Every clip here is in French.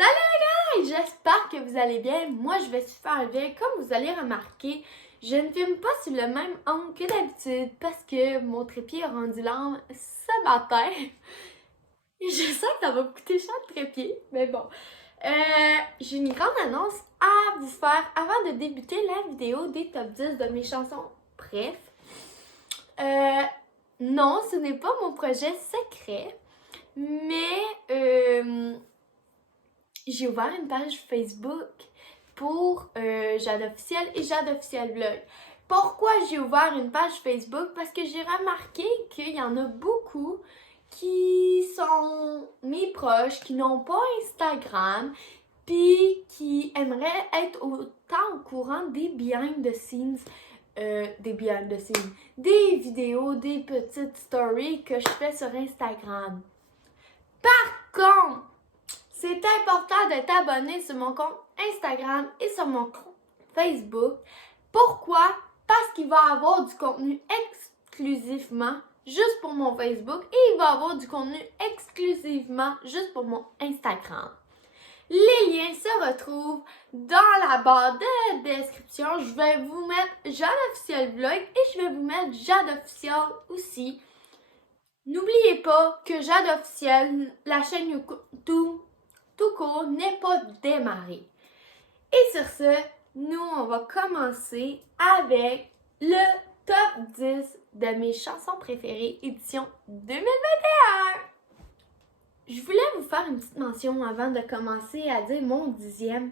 Salut les gars! J'espère que vous allez bien. Moi, je vais super bien. Comme vous allez remarquer, je ne filme pas sur le même angle que d'habitude parce que mon trépied a rendu l'âme ce matin. Et je sens que ça va me coûter cher le trépied, mais bon. J'ai une grande annonce à vous faire avant de débuter la vidéo des top 10 de mes chansons. Bref. Non, ce n'est pas mon projet secret, mais j'ai ouvert une page Facebook pour Jade Officielle et Jade Officielle Vlog. Pourquoi j'ai ouvert une page Facebook? Parce que j'ai remarqué qu'il y en a beaucoup qui sont mes proches, qui n'ont pas Instagram, puis qui aimeraient être autant au courant des behind the scenes, des vidéos, des petites stories que je fais sur Instagram. Par contre, c'est important d'être abonné sur mon compte Instagram et sur mon compte Facebook. Pourquoi? Parce qu'il va y avoir du contenu exclusivement juste pour mon Facebook et il va y avoir du contenu exclusivement juste pour mon Instagram. Les liens se retrouvent dans la barre de description. Je vais vous mettre Jade Officielle Vlog et je vais vous mettre Jade Officielle aussi. N'oubliez pas que Jade Officielle, la chaîne YouTube tout court, n'est pas démarrée. Et sur ce, nous, on va commencer avec le top 10 de mes chansons préférées édition 2021. Je voulais vous faire une petite mention avant de commencer à dire mon 10e.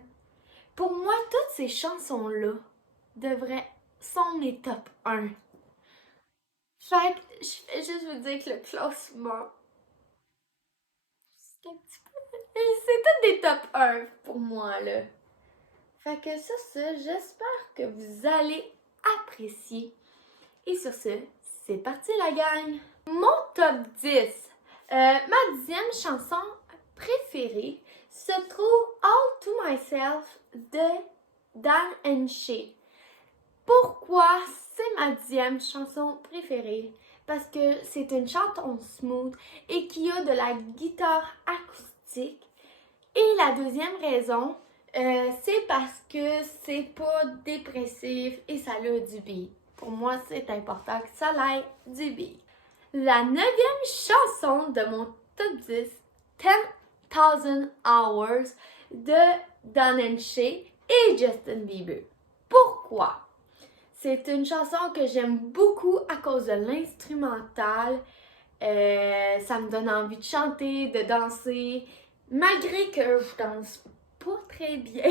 Pour moi, toutes ces chansons-là sont mes top 1. Fait que je vais juste vous dire que le classement, c'est un petit peu... C'est tout des top 1 pour moi, là. Fait que sur ce, j'espère que vous allez apprécier. Et sur ce, c'est parti la gang! Mon top 10. Ma 10e chanson préférée se trouve All to Myself de Dan and Shay. Pourquoi c'est ma 10e chanson préférée? Parce que c'est une chanson smooth et qui a de la guitare acoustique. Et la deuxième raison, c'est parce que c'est pas dépressif et ça a du beat. Pour moi, c'est important que ça ait du beat. La 9e chanson de mon top 10, 10,000 Hours de Dan and Shay et Justin Bieber. Pourquoi? C'est une chanson que j'aime beaucoup à cause de l'instrumental. Ça me donne envie de chanter, de danser, malgré que je danse pas très bien.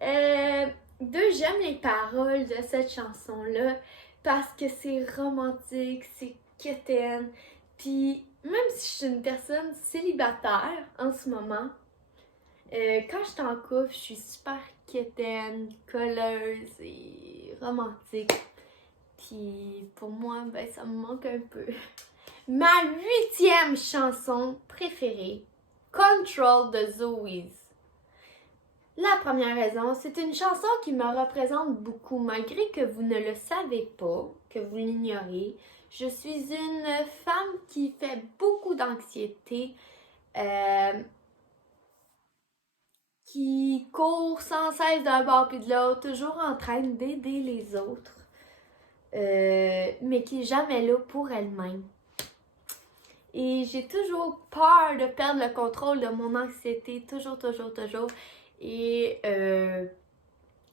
J'aime les paroles de cette chanson-là parce que c'est romantique, c'est quétaine. Puis même si je suis une personne célibataire en ce moment, quand je suis en couple, je suis super quétaine, colleuse et romantique. Puis pour moi, ben ça me manque un peu. Ma 8e chanson préférée, Control de Zoe's. La première raison, c'est une chanson qui me représente beaucoup, malgré que vous ne le savez pas, que vous l'ignorez. Je suis une femme qui fait beaucoup d'anxiété, qui court sans cesse d'un bord puis de l'autre, toujours en train d'aider les autres, mais qui n'est jamais là pour elle-même. Et j'ai toujours peur de perdre le contrôle de mon anxiété, toujours. Et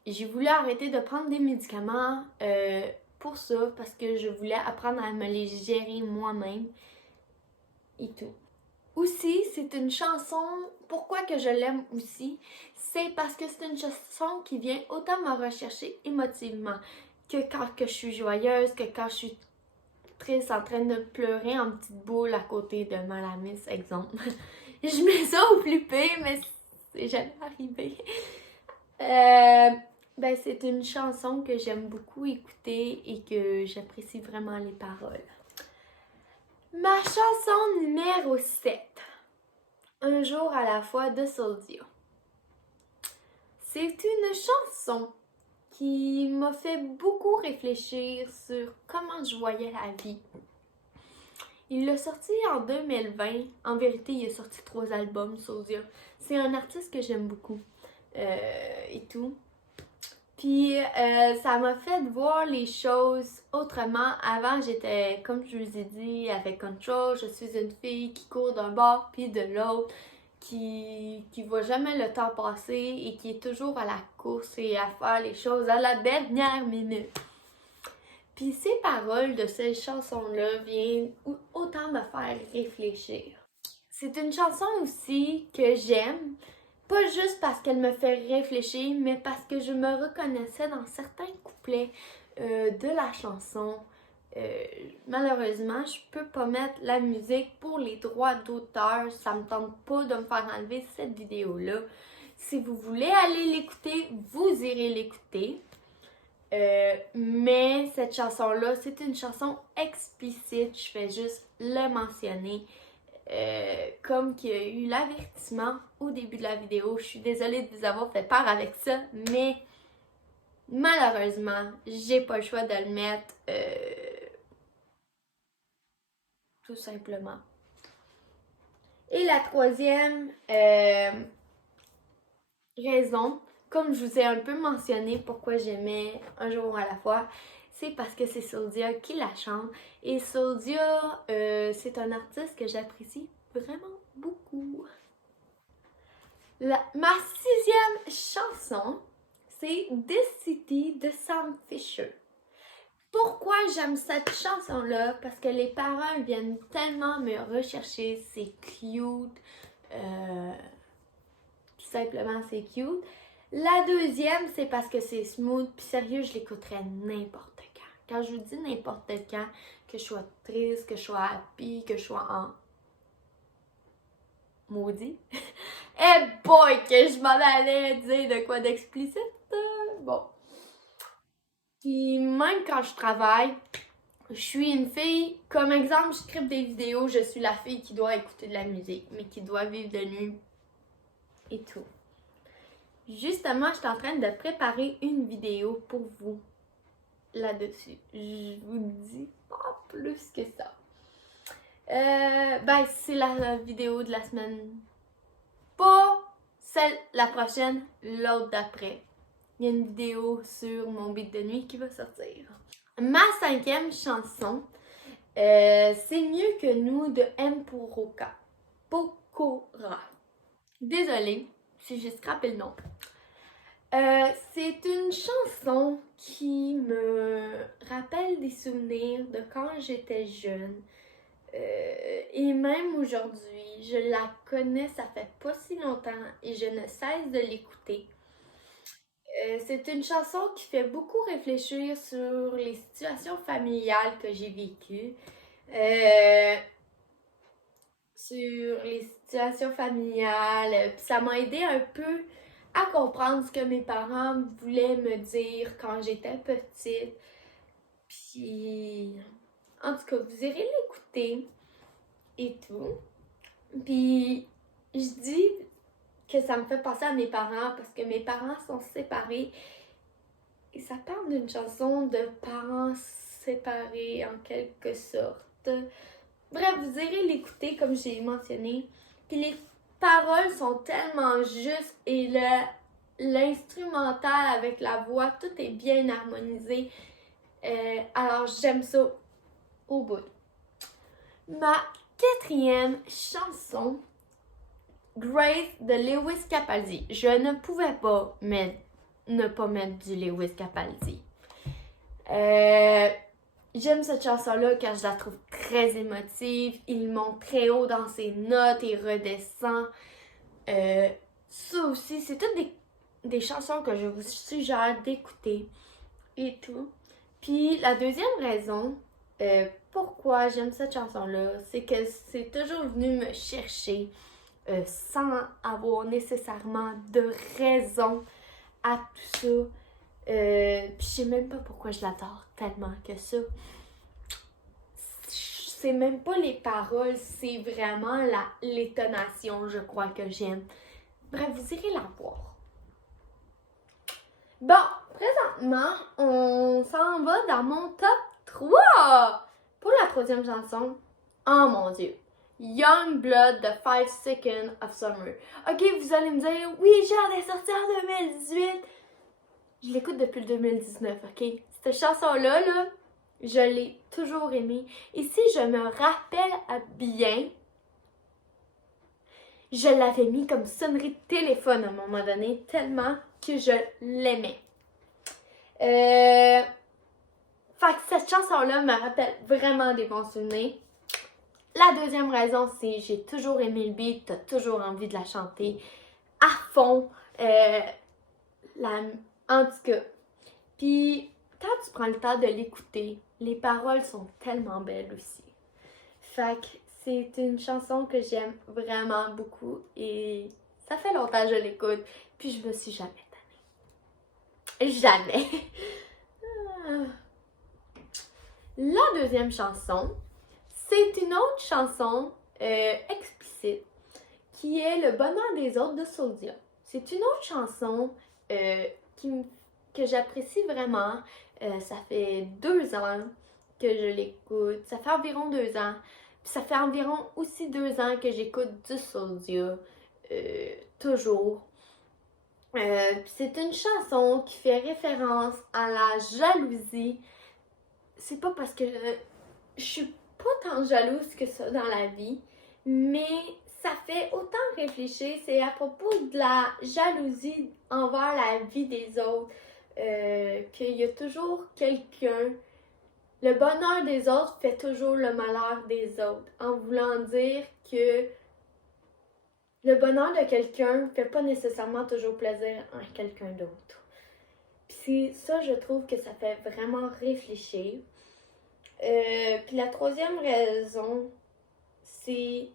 j'ai voulu arrêter de prendre des médicaments pour ça, parce que je voulais apprendre à me les gérer moi-même et tout. Aussi, c'est une chanson, pourquoi que je l'aime aussi, c'est parce que c'est une chanson qui vient autant me rechercher émotivement, que quand que je suis joyeuse, que quand je suis triste en train de pleurer en petite boule à côté de Malamis, exemple. Je mets ça au plus pire, mais c'est jamais arrivé. Ben, c'est une chanson que j'aime beaucoup écouter et que j'apprécie vraiment les paroles. Ma chanson numéro 7, Un jour à la fois de Soldia. C'est une chanson qui m'a fait beaucoup réfléchir sur comment je voyais la vie. Il l'a sorti en 2020. En vérité, il a sorti 3 albums, Soulja. C'est un artiste que j'aime beaucoup. Et tout. Puis ça m'a fait voir les choses autrement. Avant, j'étais, comme je vous ai dit, avec Control. Je suis une fille qui court d'un bord puis de l'autre, qui voit jamais le temps passer et qui est toujours à la course et à faire les choses à la dernière minute. Puis ces paroles de cette chanson-là viennent autant me faire réfléchir. C'est une chanson aussi que j'aime. Pas juste parce qu'elle me fait réfléchir, mais parce que je me reconnaissais dans certains couplets de la chanson. Malheureusement, je peux pas mettre la musique pour les droits d'auteur. Ça me tente pas de me faire enlever cette vidéo-là. Si vous voulez aller l'écouter, vous irez l'écouter. Mais cette chanson-là, c'est une chanson explicite. Je fais juste le mentionner. Comme qu'il y a eu l'avertissement au début de la vidéo. Je suis désolée de vous avoir fait peur avec ça, mais malheureusement, j'ai pas le choix de le mettre tout simplement. Et la troisième raison, comme je vous ai un peu mentionné pourquoi j'aimais Un jour à la fois, c'est parce que c'est Soulja qui la chante. Et Soulja, c'est un artiste que j'apprécie vraiment beaucoup. Ma 6e chanson, c'est This City de Sam Fisher. Pourquoi j'aime cette chanson-là? Parce que les paroles viennent tellement me rechercher, c'est cute. Tout simplement, c'est cute. La deuxième, c'est parce que c'est smooth, puis sérieux, je l'écouterais n'importe quand. Quand je vous dis n'importe quand, que je sois triste, que je sois happy, que je sois en maudit. Eh boy, que je m'en allais dire de quoi d'explicite. Bon. Puis même quand je travaille, je suis une fille, comme exemple, je scripte des vidéos, je suis la fille qui doit écouter de la musique, mais qui doit vivre de nuit et tout. Justement, je suis en train de préparer une vidéo pour vous là-dessus. Je vous dis pas plus que ça. C'est la vidéo de la semaine. Pas celle, la prochaine, l'autre d'après. Il y a une vidéo sur mon beat de nuit qui va sortir. Ma 5e chanson, c'est Mieux que nous de M. Pokora. Désolée si j'ai scrappé le nom. C'est une chanson qui me rappelle des souvenirs de quand j'étais jeune. Et même aujourd'hui, je la connais, ça fait pas si longtemps et je ne cesse de l'écouter. C'est une chanson qui fait beaucoup réfléchir sur les situations familiales que j'ai vécues. Sur les situations familiales. Puis ça m'a aidé un peu à comprendre ce que mes parents voulaient me dire quand j'étais petite. Puis, en tout cas, vous irez l'écouter et tout. Puis, je dis que ça me fait penser à mes parents parce que mes parents sont séparés. Et ça parle d'une chanson de parents séparés en quelque sorte. Bref, vous irez l'écouter comme j'ai mentionné. Puis les paroles sont tellement justes et l'instrumental avec la voix, tout est bien harmonisé. Alors j'aime ça au bout. Ma 4e chanson, Grace de Lewis Capaldi. Je ne pouvais pas ne pas mettre du Lewis Capaldi. J'aime cette chanson-là car je la trouve très émotive. Il monte très haut dans ses notes et redescend. Ça aussi, c'est toutes des chansons que je vous suggère d'écouter et tout. Puis la deuxième raison pourquoi j'aime cette chanson-là, c'est que c'est toujours venu me chercher sans avoir nécessairement de raison à tout ça. Puis je sais même pas pourquoi je l'adore tellement que ça. C'est même pas les paroles, c'est vraiment l'intonation, je crois, que j'aime. Bref, vous irez la voir. Bon, présentement, on s'en va dans mon top 3. Pour la 3e chanson, Oh mon Dieu. Young Blood, The 5 Seconds of Summer. Ok, vous allez me dire, oui, genre, elle est sortie en 2018. Je l'écoute depuis le 2019, ok? Cette chanson-là, là, je l'ai toujours aimée. Et si je me rappelle bien, je l'avais mis comme sonnerie de téléphone à un moment donné, tellement que je l'aimais. Fait que cette chanson-là me rappelle vraiment des bons souvenirs. La deuxième raison, c'est j'ai toujours aimé le beat, t'as toujours envie de la chanter à fond. En tout cas. Puis, quand tu prends le temps de l'écouter, les paroles sont tellement belles aussi. Fait que c'est une chanson que j'aime vraiment beaucoup et ça fait longtemps que je l'écoute, puis je me suis jamais tannée. Jamais! La deuxième chanson, c'est une autre chanson explicite qui est Le bonheur des autres de Soulja. C'est une autre chanson que j'apprécie vraiment. Ça fait 2 ans que je l'écoute. Ça fait environ 2 ans. Puis ça fait environ aussi 2 ans que j'écoute du Soulja. Toujours. C'est une chanson qui fait référence à la jalousie. C'est pas parce que je suis pas tant jalouse que ça dans la vie, mais ça fait autant réfléchir. C'est à propos de la jalousie envers la vie des autres, qu'il y a toujours quelqu'un. Le bonheur des autres fait toujours le malheur des autres, en voulant dire que le bonheur de quelqu'un fait pas nécessairement toujours plaisir à quelqu'un d'autre. Puis ça, je trouve que ça fait vraiment réfléchir. Puis la troisième raison, c'est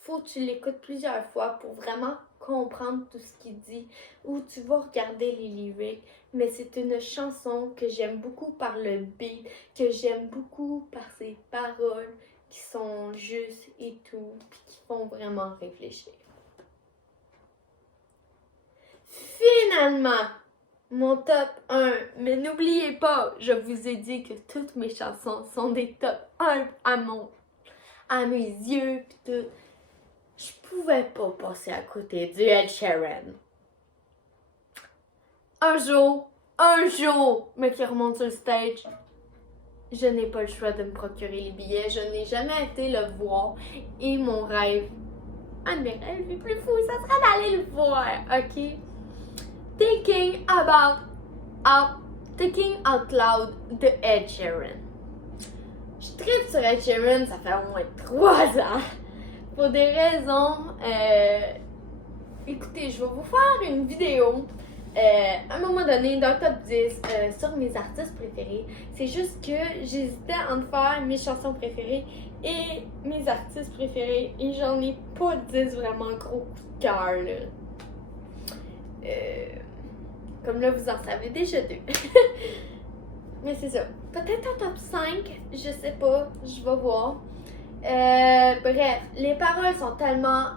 faut que tu l'écoutes plusieurs fois pour vraiment comprendre tout ce qu'il dit, ou tu vas regarder les lyrics, mais c'est une chanson que j'aime beaucoup par le beat, que j'aime beaucoup par ses paroles qui sont justes et tout, puis qui font vraiment réfléchir. Finalement, mon top 1, mais n'oubliez pas, je vous ai dit que toutes mes chansons sont des top 1 à mes yeux, pis tout. Je pouvais pas passer à côté du Ed Sheeran. Un jour, mais qui remonte sur le stage, je n'ai pas le choix de me procurer les billets. Je n'ai jamais été le voir. Et mon rêve, un de mes rêves les plus fous, ça serait d'aller le voir, ok? Thinking Out Loud de Ed Sheeran. Je tripe sur Ed Sheeran, ça fait au moins 3 ans. Pour des raisons, écoutez, je vais vous faire une vidéo à un moment donné d'un top 10 sur mes artistes préférés. C'est juste que j'hésitais entre faire mes chansons préférées et mes artistes préférés et j'en ai pas 10 vraiment gros coup de cœur là. Comme là, vous en savez déjà 2. Mais c'est ça. Peut-être un top 5, je sais pas, je vais voir. Bref, les paroles sont tellement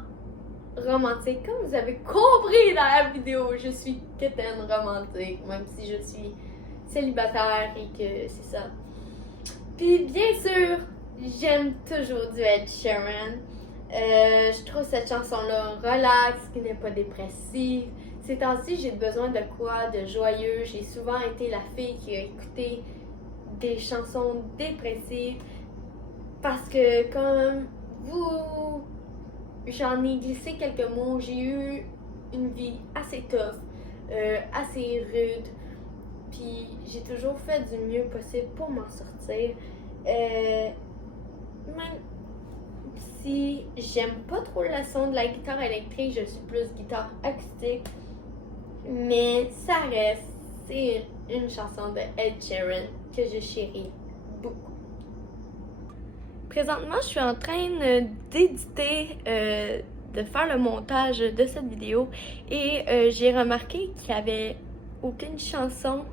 romantiques. Comme vous avez compris dans la vidéo, je suis quétaine romantique, même si je suis célibataire et que c'est ça. Puis bien sûr, j'aime toujours du Ed Sheeran. Je trouve cette chanson-là relax, qui n'est pas dépressive. Ces temps-ci, j'ai besoin de quoi de joyeux. J'ai souvent été la fille qui a écouté des chansons dépressives parce que comme vous, j'en ai glissé quelques mots. J'ai eu une vie assez tough, assez rude, puis j'ai toujours fait du mieux possible pour m'en sortir. Même si j'aime pas trop le son de la guitare électrique, je suis plus guitare acoustique. Mais ça reste, c'est une chanson de Ed Sheeran que je chéris beaucoup. Présentement, je suis en train d'éditer, de faire le montage de cette vidéo et j'ai remarqué qu'il n'y avait aucune chanson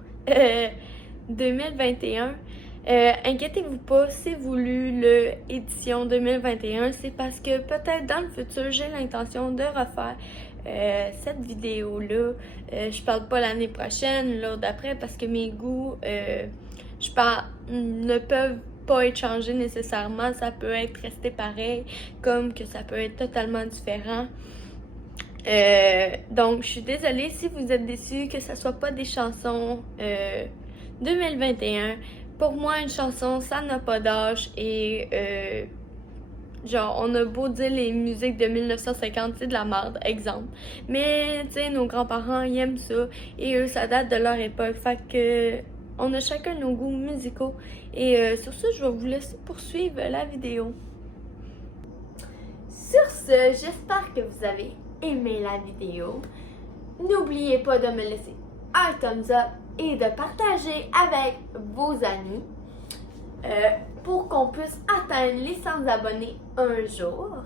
2021. Inquiétez-vous pas, c'est voulu le édition 2021, c'est parce que peut-être dans le futur, j'ai l'intention de refaire cette vidéo-là. Je parle pas l'année prochaine, l'autre d'après, parce que mes goûts, ne peuvent pas être changé nécessairement, ça peut être resté pareil, comme que ça peut être totalement différent. Donc, je suis désolée si vous êtes déçus que ça soit pas des chansons 2021. Pour moi, une chanson, ça n'a pas d'âge et genre, on a beau dire les musiques de 1950, c'est de la merde, exemple. Mais, tu sais, nos grands-parents, ils aiment ça et eux, ça date de leur époque. Fait que, on a chacun nos goûts musicaux. Et sur ce, je vais vous laisser poursuivre la vidéo. Sur ce, j'espère que vous avez aimé la vidéo. N'oubliez pas de me laisser un thumbs up et de partager avec vos amis pour qu'on puisse atteindre les 100 abonnés un jour.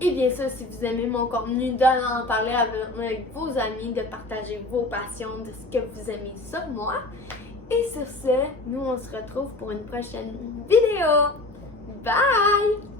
Et bien sûr, si vous aimez mon contenu, d'en parler avec vos amis, de partager vos passions, de ce que vous aimez sur moi. Et sur ce, nous on se retrouve pour une prochaine vidéo. Bye!